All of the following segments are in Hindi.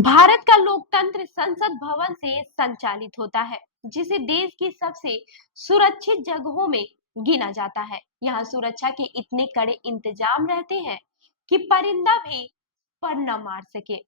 भारत का लोकतंत्र संसद भवन से संचालित होता है, जिसे देश की सबसे सुरक्षित जगहों में गिना जाता है। यहाँ सुरक्षा के इतने कड़े इंतजाम रहते हैं कि परिंदा भी पर न मार सके।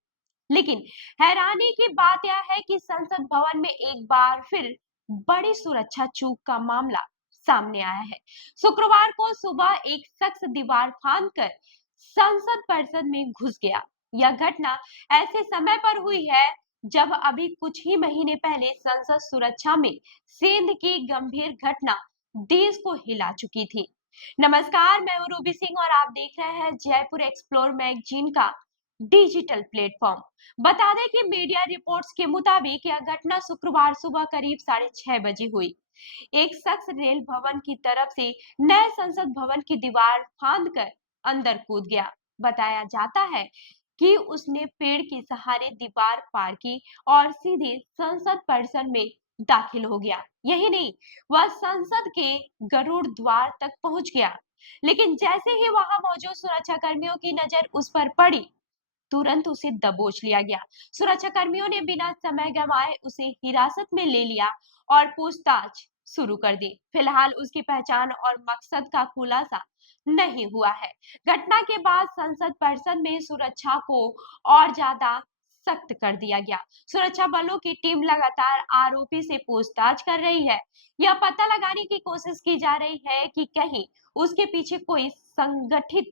लेकिन हैरानी की बात यह है कि संसद भवन में एक बार फिर बड़ी सुरक्षा चूक का मामला सामने आया है। शुक्रवार को सुबह एक शख्स दीवार फांदकर संसद परिसर में घुस गया। यह घटना ऐसे समय पर हुई है जब अभी कुछ ही महीने पहले संसद सुरक्षा में सेंध की गंभीर घटना देश को हिला चुकी थी। नमस्कार, मैं हूं रूबी सिंह और आप देख रहे हैं जयपुर एक्सप्लोर मैगजीन का डिजिटल प्लेटफॉर्म। बता दें कि मीडिया रिपोर्ट्स के मुताबिक यह घटना शुक्रवार सुबह करीब 6:30 बजे हुई। एक शख्स रेल भवन की तरफ से नए संसद भवन की दीवार फांदकर अंदर कूद गया। बताया जाता है कि उसने पेड़ के सहारे दीवार पार की और सीधे संसद परिसर में दाखिल हो गया। यही नहीं, वह संसद के गरुड़ द्वार तक पहुंच गया। लेकिन जैसे ही वहां मौजूद सुरक्षा कर्मियों की नजर उस पर पड़ी, तुरंत उसे दबोच लिया गया। सुरक्षा कर्मियों ने बिना समय गंवाए उसे हिरासत में ले लिया और पूछताछ शुरू कर दी। फिलहाल उसकी पहचान और मकसद का खुलासा नहीं हुआ है। घटना के बाद संसद परिसर में सुरक्षा को और ज्यादा सख्त कर दिया गया। सुरक्षा बलों की टीम लगातार आरोपी से पूछताछ कर रही है। यह पता लगाने की कोशिश की जा रही है कि कहीं उसके पीछे कोई संगठित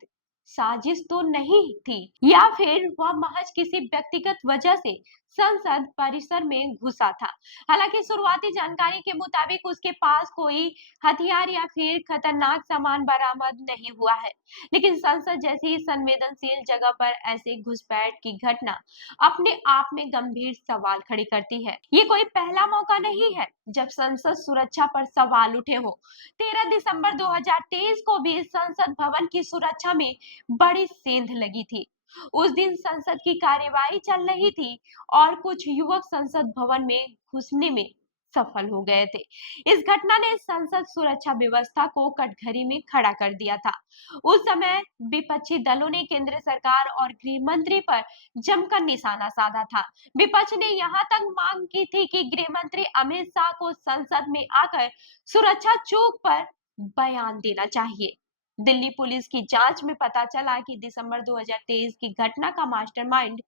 साजिश तो नहीं थी या फिर वह महज किसी व्यक्तिगत वजह से संसद परिसर में घुसा था। हालांकि शुरुआती जानकारी के मुताबिक उसके पास कोई हथियार या फिर खतरनाक सामान बरामद नहीं हुआ है। लेकिन संसद जैसी संवेदनशील जगह पर ऐसे घुसपैठ की घटना अपने आप में गंभीर सवाल खड़े करती है। ये कोई पहला मौका नहीं है जब संसद सुरक्षा पर सवाल उठे हो। 13 दिसंबर 2023 को भी संसद भवन की सुरक्षा में बड़ी सेंध लगी थी। उस दिन संसद की कार्यवाही चल रही थी और कुछ युवक संसद भवन में घुसने में सफल हो गए थे। इस घटना ने संसद सुरक्षा व्यवस्था को कटघरे में खड़ा कर दिया था। उस समय विपक्षी दलों ने केंद्र सरकार और गृह मंत्री पर जमकर निशाना साधा था। विपक्ष ने यहाँ तक मांग की थी कि गृह मंत्री अमित शाह को संसद में आकर सुरक्षा चूक पर बयान देना चाहिए। दिल्ली पुलिस की जांच में पता चला कि दिसंबर 2023 की घटना का मास्टरमाइंड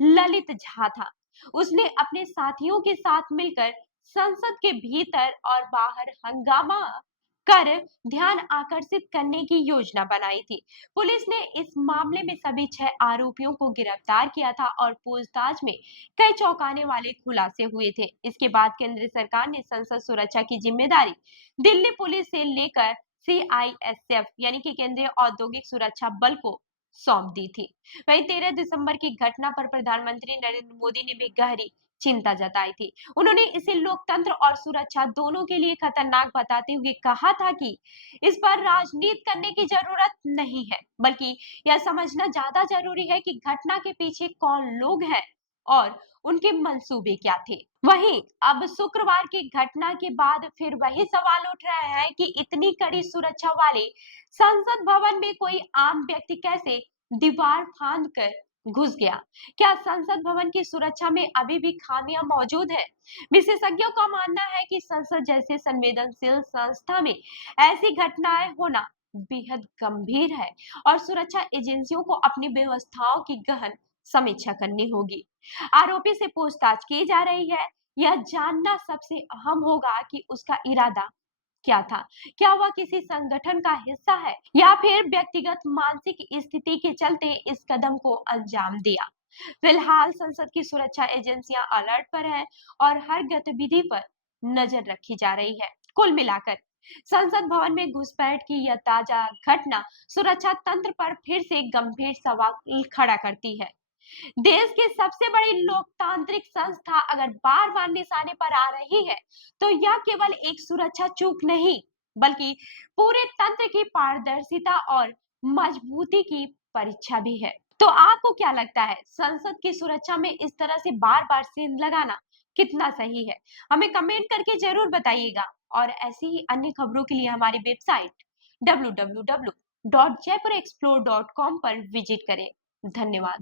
ललित झा था। उसने अपने साथियों के साथ मिलकर संसद के भीतर और बाहर हंगामा कर ध्यान आकर्षित करने की योजना बनाई थी। पुलिस ने इस मामले में सभी 6 आरोपियों को गिरफ्तार किया था और पूछताछ में कई चौंकाने वाले खुलासे हुए थे। इसके बाद केंद्र सरकार ने संसद सुरक्षा की जिम्मेदारी दिल्ली पुलिस से लेकर CISF यानी कि केंद्रीय औद्योगिक सुरक्षा बल को सौंप दी थी। वहीं 13 दिसंबर की घटना पर प्रधानमंत्री नरेंद्र मोदी ने भी गहरी चिंता जताई थी। उन्होंने इसे लोकतंत्र और सुरक्षा दोनों के लिए खतरनाक बताते हुए कहा था कि इस पर राजनीति करने की जरूरत नहीं है, बल्कि यह समझना ज्यादा जरूरी है कि घटना के पीछे कौन लोग हैं और उनके मंसूबे क्या थे। वहीं अब शुक्रवार की घटना के बाद फिर वही सवाल उठ रहा है कि इतनी कड़ी सुरक्षा वाले संसद भवन में कोई आम व्यक्ति कैसे दीवार फांद कर घुस गया। क्या संसद भवन की सुरक्षा में अभी भी खामियां मौजूद है? विशेषज्ञों का मानना है कि संसद जैसे संवेदनशील संस्था में ऐसी घटनाएं होना बेहद गंभीर है और सुरक्षा एजेंसियों को अपनी व्यवस्थाओं की गहन समीक्षा करनी होगी। आरोपी से पूछताछ की जा रही है। यह जानना सबसे अहम होगा कि उसका इरादा क्या था। क्या वह किसी संगठन का हिस्सा है या फिर व्यक्तिगत मानसिक स्थिति के चलते इस कदम को अंजाम दिया। फिलहाल संसद की सुरक्षा एजेंसियां अलर्ट पर है और हर गतिविधि पर नजर रखी जा रही है। कुल मिलाकर संसद भवन में घुसपैठ की यह ताजा घटना सुरक्षा तंत्र पर फिर से गंभीर सवाल खड़ा करती है। देश की सबसे बड़ी लोकतांत्रिक संस्था अगर बार बार निशाने पर आ रही है, तो यह केवल एक सुरक्षा चूक नहीं, बल्कि पूरे तंत्र की पारदर्शिता और मजबूती की परीक्षा भी है। तो आपको क्या लगता है, संसद की सुरक्षा में इस तरह से बार बार सेंध लगाना कितना सही है? हमें कमेंट करके जरूर बताइएगा और ऐसी ही अन्य खबरों के लिए हमारी वेबसाइट www.jaipurexplore.com पर विजिट करें। धन्यवाद।